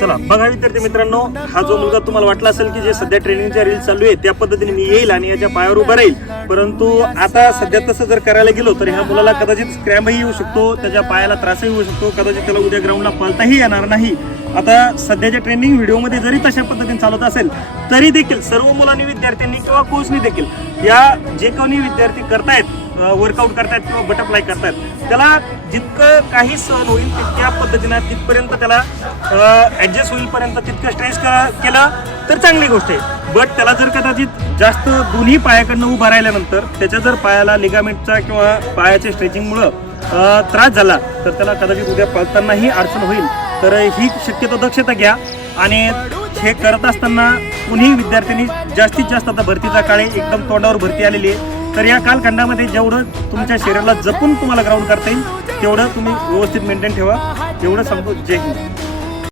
चला बघा विद्यार्थी मित्रांनो, हा जो मुलगा तुम्हाला वाटला असेल की जे सध्या ट्रेनिंगच्या रील चालू आहे त्या पद्धतीने मी येईल आणि याच्या पायावर उभा राहील, परंतु आता सध्या तसं जर करायला गेलो तर ह्या मुलाला कदाचित स्क्रॅम्पही येऊ शकतो, त्याच्या पायाला त्रासही होऊ शकतो, कदाचित त्याला उद्या ग्राउंडला पळताही येणार नाही. आता सध्याच्या ट्रेनिंग व्हिडिओमध्ये जरी तशा पद्धतीने चालत असेल तरी देखील सर्व मुलांनी, विद्यार्थ्यांनी किंवा कोचनी देखील या जे कोणी विद्यार्थी करतायत, वर्कआउट करतायत किंवा बटरफ्लाय करतायत, त्याला जितकं काही सहन होईल तितक्या पद्धतीनं तिथपर्यंत त्याला ॲडजस्ट होईलपर्यंत तितकं स्ट्रेच केलं तर चांगली गोष्ट आहे. बट त्याला जर कदाचित जास्त दोन्ही पायाकडनं उभा राहिल्यानंतर त्याच्या जर पायाला लिगामेंटचा किंवा पायाच्या स्ट्रेचिंगमुळं त्रास झाला तर त्याला कदाचित उद्या पळतानाही अडचण होईल. तर ही शक्यतो दक्षता घ्या. आणि हे करत असताना कुणीही विद्यार्थ्यांनी जास्तीत जास्त, आता भरतीचा काळ आहे, एकदम तोंडावर भरती आलेली आहे, तर या कालखंडामध्ये जेवढं तुमच्या शरीराला जपून तुम्हाला ग्राउंड करता येईल तेवढं तुम्ही व्यवस्थित मेंटेन ठेवा. एवढं सांगतो. जय हिंद.